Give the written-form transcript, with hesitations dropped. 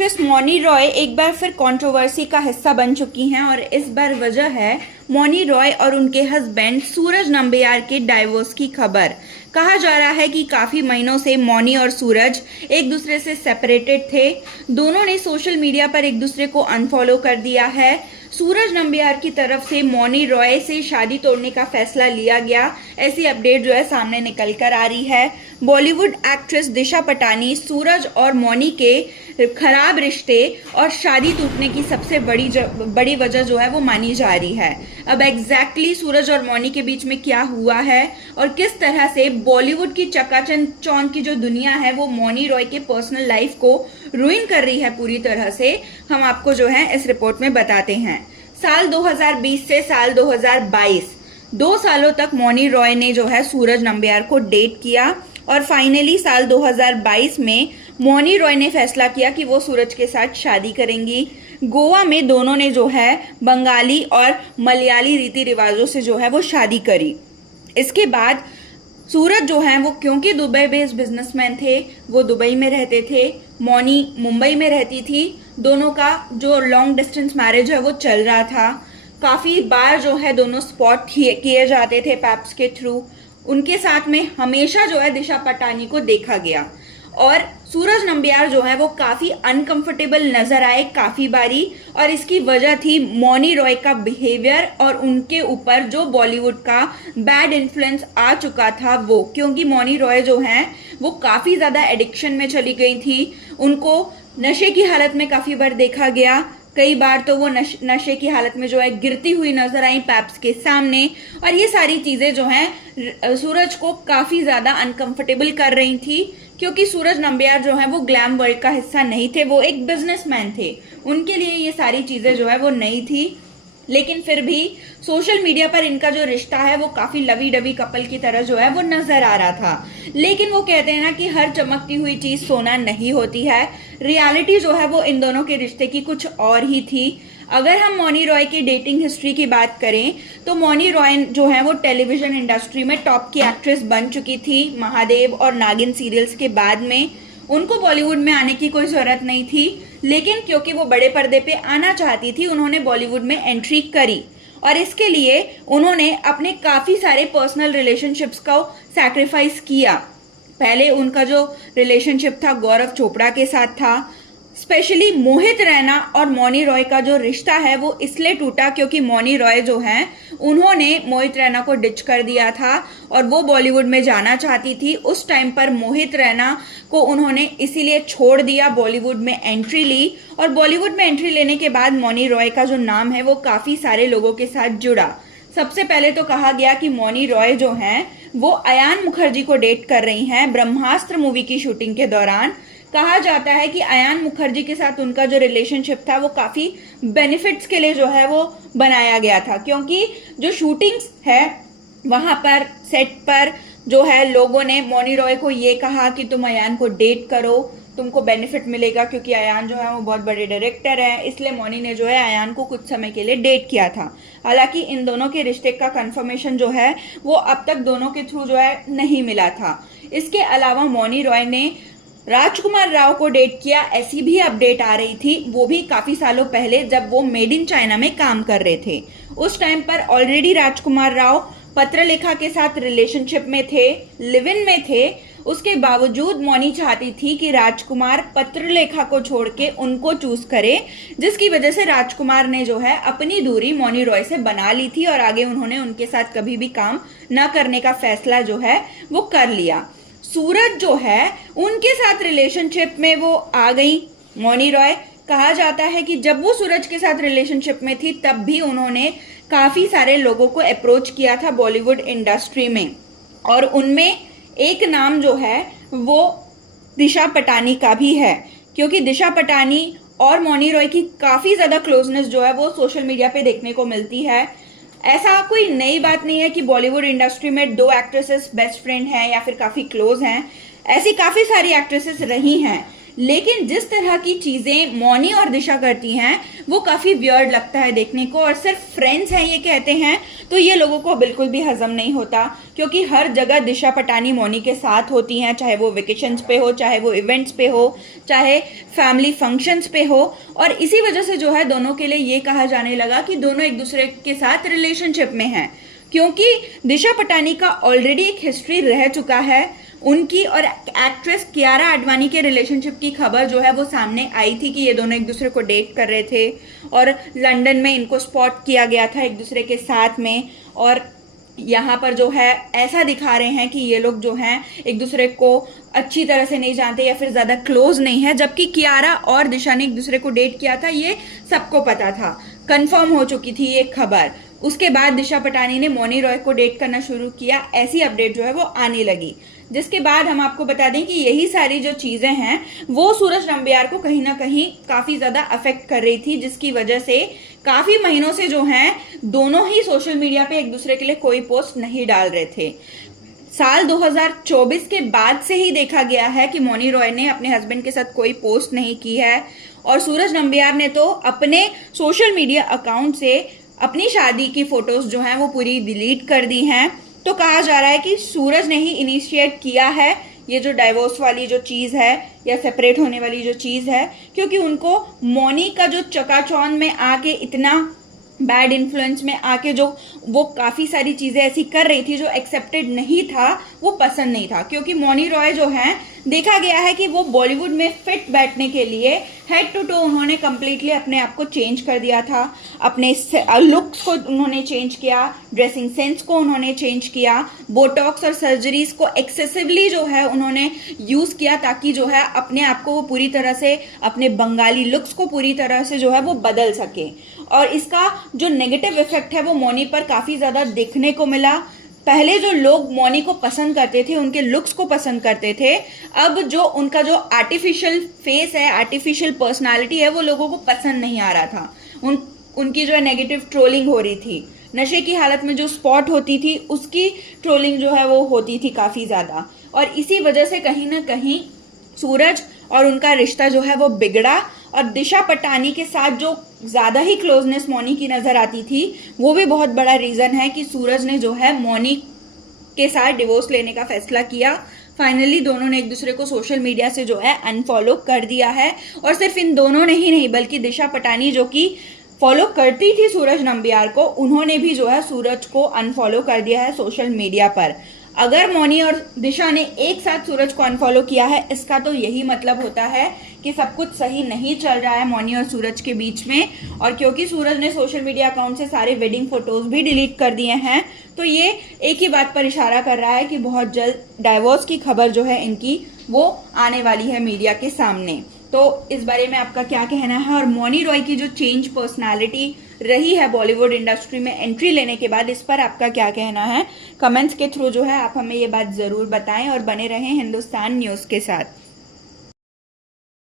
Actress Mouni Roy एक बार फिर controversy का हिस्सा बन चुकी हैं और इस बार वजह है मौनी रॉय और उनके हस्बैंड सूरज नंबियार के डाइवोर्स की खबर। कहा जा रहा है कि काफ़ी महीनों से मौनी और सूरज एक दूसरे से सेपरेटेड थे। दोनों ने सोशल मीडिया पर एक दूसरे को अनफॉलो कर दिया है। सूरज नंबियार की तरफ से मौनी रॉय से शादी तोड़ने का फैसला लिया गया, ऐसी अपडेट जो है सामने निकल कर आ रही है। बॉलीवुड एक्ट्रेस दिशा पटानी सूरज और मौनी के खराब रिश्ते और शादी टूटने की सबसे बड़ी वजह जो है वो मानी जा रही है। अब एग्जैक्टली सूरज और मौनी के बीच में क्या हुआ है और किस तरह से बॉलीवुड की चकाचौंध की जो दुनिया है वो मौनी रॉय के पर्सनल लाइफ को रुइन कर रही है पूरी तरह से, हम आपको जो है इस रिपोर्ट में बताते हैं। साल 2020 से साल 2022 2 सालों तक मौनी रॉय ने जो है सूरज नंबियार को डेट किया और फाइनली साल 2022 में मौनी रॉय ने फैसला किया कि वो सूरज के साथ शादी करेंगी। गोवा में दोनों ने जो है बंगाली और मलयाली रीति रिवाजों से जो है वो शादी करी। इसके बाद सूरज जो है वो क्योंकि दुबई बेस्ड बिजनेसमैन थे, वो दुबई में रहते थे, मौनी मुंबई में रहती थी। दोनों का जो लॉन्ग डिस्टेंस मैरिज है वो चल रहा था। काफ़ी बार जो है दोनों स्पॉट किए जाते थे पैप्स के थ्रू। उनके साथ में हमेशा जो है दिशा पटानी को देखा गया और सूरज नंबियार जो है वो काफ़ी अनकंफर्टेबल नजर आए काफ़ी बारी, और इसकी वजह थी मौनी रॉय का बिहेवियर और उनके ऊपर जो बॉलीवुड का बैड इन्फ्लुएंस आ चुका था वो, क्योंकि मौनी रॉय जो हैं वो काफ़ी ज़्यादा एडिक्शन में चली गई थी। उनको नशे की हालत में काफ़ी बार देखा गया, कई बार तो वो नशे की हालत में जो है गिरती हुई नजर आई पैप्स के सामने, और ये सारी चीज़ें जो हैं सूरज को काफ़ी ज़्यादा अनकंफर्टेबल कर रही थी, क्योंकि सूरज नंबियार जो है वो ग्लैम वर्ल्ड का हिस्सा नहीं थे, वो एक बिजनेसमैन थे। उनके लिए ये सारी चीज़ें जो है वो नई थी, लेकिन फिर भी सोशल मीडिया पर इनका जो रिश्ता है वो काफ़ी लवी डवी कपल की तरह जो है वो नज़र आ रहा था। लेकिन वो कहते हैं ना कि हर चमकती हुई चीज़ सोना नहीं होती है। रियलिटी जो है वो इन दोनों के रिश्ते की कुछ और ही थी। अगर हम मौनी रॉय की डेटिंग हिस्ट्री की बात करें तो मौनी रॉय जो है वो टेलीविजन इंडस्ट्री में टॉप की एक्ट्रेस बन चुकी थी। महादेव और नागिन सीरियल्स के बाद में उनको बॉलीवुड में आने की कोई ज़रूरत नहीं थी, लेकिन क्योंकि वो बड़े पर्दे पे आना चाहती थी उन्होंने बॉलीवुड में एंट्री करी, और इसके लिए उन्होंने अपने काफ़ी सारे पर्सनल रिलेशनशिप्स को सैक्रिफाइस किया। पहले उनका जो रिलेशनशिप था गौरव चोपड़ा के साथ था। स्पेशली मोहित रैना और मौनी रॉय का जो रिश्ता है वो इसलिए टूटा क्योंकि मौनी रॉय जो हैं उन्होंने मोहित रैना को डिच कर दिया था और वो बॉलीवुड में जाना चाहती थी। उस टाइम पर मोहित रैना को उन्होंने इसीलिए छोड़ दिया, बॉलीवुड में एंट्री ली, और बॉलीवुड में एंट्री लेने के बाद मौनी रॉय का जो नाम है वो काफ़ी सारे लोगों के साथ जुड़ा। सबसे पहले तो कहा गया कि मौनी रॉय जो हैं वो अयान मुखर्जी को डेट कर रही हैं। ब्रह्मास्त्र मूवी की शूटिंग के दौरान कहा जाता है कि अयान मुखर्जी के साथ उनका जो रिलेशनशिप था वो काफ़ी बेनिफिट्स के लिए जो है वो बनाया गया था, क्योंकि जो शूटिंग्स है वहाँ पर सेट पर जो है लोगों ने मौनी रॉय को ये कहा कि तुम अयान को डेट करो, तुमको बेनिफिट मिलेगा, क्योंकि अयान जो है वो बहुत बड़े डायरेक्टर हैं। इसलिए मौनी ने जो है अयान को कुछ समय के लिए डेट किया था। हालांकि इन दोनों के रिश्ते का कंफर्मेशन जो है वो अब तक दोनों के थ्रू जो है नहीं मिला था। इसके अलावा मौनी रॉय ने राजकुमार राव को डेट किया, ऐसी भी अपडेट आ रही थी, वो भी काफ़ी सालों पहले जब वो मेड इन चाइना में काम कर रहे थे। उस टाइम पर ऑलरेडी राजकुमार राव पत्रलेखा के साथ रिलेशनशिप में थे, लिव इन में थे। उसके बावजूद मौनी चाहती थी कि राजकुमार पत्रलेखा को छोड़ के उनको चूज करे, जिसकी वजह से राजकुमार ने जो है अपनी दूरी मौनी रॉय से बना ली थी और आगे उन्होंने उनके साथ कभी भी काम न करने का फैसला जो है वो कर लिया। सूरज जो है उनके साथ रिलेशनशिप में वो आ गई मौनी रॉय। कहा जाता है कि जब वो सूरज के साथ रिलेशनशिप में थी तब भी उन्होंने काफ़ी सारे लोगों को अप्रोच किया था बॉलीवुड इंडस्ट्री में, और उनमें एक नाम जो है वो दिशा पटानी का भी है, क्योंकि दिशा पटानी और मौनी रॉय की काफ़ी ज़्यादा क्लोजनेस जो है वो सोशल मीडिया पे देखने को मिलती है। ऐसा कोई नई बात नहीं है कि बॉलीवुड इंडस्ट्री में 2 एक्ट्रेसेस बेस्ट फ्रेंड हैं या फिर काफ़ी क्लोज हैं, ऐसी काफ़ी सारी एक्ट्रेसेस रही हैं, लेकिन जिस तरह की चीजें मौनी और दिशा करती हैं वो काफी वियर्ड लगता है देखने को, और सिर्फ फ्रेंड्स हैं ये कहते हैं तो ये लोगों को बिल्कुल भी हजम नहीं होता, क्योंकि हर जगह दिशा पटानी मौनी के साथ होती हैं, चाहे वो वेकेशंस पे हो, चाहे वो इवेंट्स पे हो, चाहे फैमिली फंक्शंस पे हो। और इसी वजह से जो है दोनों के लिए ये कहा जाने लगा कि दोनों एक दूसरे के साथ रिलेशनशिप में हैं, क्योंकि दिशा पटानी का ऑलरेडी एक हिस्ट्री रह चुका है। उनकी और एक्ट्रेस कियारा आडवाणी के रिलेशनशिप की खबर जो है वो सामने आई थी कि ये दोनों एक दूसरे को डेट कर रहे थे, और लंदन में इनको स्पॉट किया गया था एक दूसरे के साथ में। और यहाँ पर जो है ऐसा दिखा रहे हैं कि ये लोग जो हैं एक दूसरे को अच्छी तरह से नहीं जानते या फिर ज़्यादा क्लोज नहीं है, जबकि कियारा और दिशा ने एक दूसरे को डेट किया था, ये सबको पता था, कंफर्म हो चुकी थी ये खबर। उसके बाद दिशा पटानी ने मौनी रॉय को डेट करना शुरू किया, ऐसी अपडेट जो है वो आने लगी, जिसके बाद हम आपको बता दें कि यही सारी जो चीजें हैं वो सूरज नंबियार को कहीं ना कहीं काफी ज्यादा अफेक्ट कर रही थी, जिसकी वजह से काफी महीनों से जो हैं दोनों ही सोशल मीडिया पे एक दूसरे के लिए कोई पोस्ट नहीं डाल रहे थे। साल 2024 के बाद से ही देखा गया है कि मौनी रॉय ने अपने हस्बैंड के साथ कोई पोस्ट नहीं की है, और सूरज नंबियार ने तो अपने सोशल मीडिया अकाउंट से अपनी शादी की फोटोज जो हैं वो पूरी डिलीट कर दी हैं। तो कहा जा रहा है कि सूरज ने ही इनिशिएट किया है ये जो डाइवोर्स वाली जो चीज़ है या सेपरेट होने वाली जो चीज़ है, क्योंकि उनको मौनी का जो चकाचौंध में आके इतना बैड इन्फ्लुएंस में आके जो वो काफ़ी सारी चीज़ें ऐसी कर रही थी जो एक्सेप्टेड नहीं था, वो पसंद नहीं था। क्योंकि मौनी रॉय जो हैं देखा गया है कि वो बॉलीवुड में फिट बैठने के लिए हेड टू टो उन्होंने कम्प्लीटली अपने आप को चेंज कर दिया था, अपने लुक्स को उन्होंने चेंज किया, ड्रेसिंग सेंस को उन्होंने चेंज किया, बोटॉक्स और सर्जरीज को एक्सेसिवली जो है उन्होंने यूज़ किया, ताकि जो है अपने आप को वो पूरी तरह से अपने बंगाली लुक्स को पूरी तरह से जो है वो बदल सके। और इसका जो नेगेटिव इफेक्ट है वो मौनी पर काफ़ी ज़्यादा देखने को मिला। पहले जो लोग मौनी को पसंद करते थे, उनके लुक्स को पसंद करते थे, अब जो उनका जो आर्टिफिशियल फेस है, आर्टिफिशियल पर्सनालिटी है, वो लोगों को पसंद नहीं आ रहा था। उनकी जो है नेगेटिव ट्रोलिंग हो रही थी, नशे की हालत में जो स्पॉट होती थी उसकी ट्रोलिंग जो है वो होती थी काफ़ी ज़्यादा, और इसी वजह से कहीं ना कहीं सूरज और उनका रिश्ता जो है वो बिगड़ा। और दिशा पटानी के साथ जो ज़्यादा ही क्लोजनेस मौनी की नज़र आती थी, वो भी बहुत बड़ा रीज़न है कि सूरज ने जो है मौनी के साथ डिवोर्स लेने का फैसला किया। फाइनली दोनों ने एक दूसरे को सोशल मीडिया से जो है अनफॉलो कर दिया है, और सिर्फ इन दोनों ने ही नहीं बल्कि दिशा पटानी जो कि फॉलो करती थी सूरज नंबियार को, उन्होंने भी जो है सूरज को अनफॉलो कर दिया है सोशल मीडिया पर। अगर मौनी और दिशा ने एक साथ सूरज को अनफॉलो किया है, इसका तो यही मतलब होता है कि सब कुछ सही नहीं चल रहा है मौनी और सूरज के बीच में। और क्योंकि सूरज ने सोशल मीडिया अकाउंट से सारे वेडिंग फोटोज भी डिलीट कर दिए हैं, तो ये एक ही बात पर इशारा कर रहा है कि बहुत जल्द डाइवोर्स की खबर जो है इनकी वो आने वाली है मीडिया के सामने। तो इस बारे में आपका क्या कहना है, और मौनी रॉय की जो चेंज पर्सनालिटी रही है बॉलीवुड इंडस्ट्री में एंट्री लेने के बाद, इस पर आपका क्या कहना है? कमेंट्स के थ्रू जो है आप हमें ये बात ज़रूर बताएं, और बने रहें हिंदुस्तान न्यूज़ के साथ।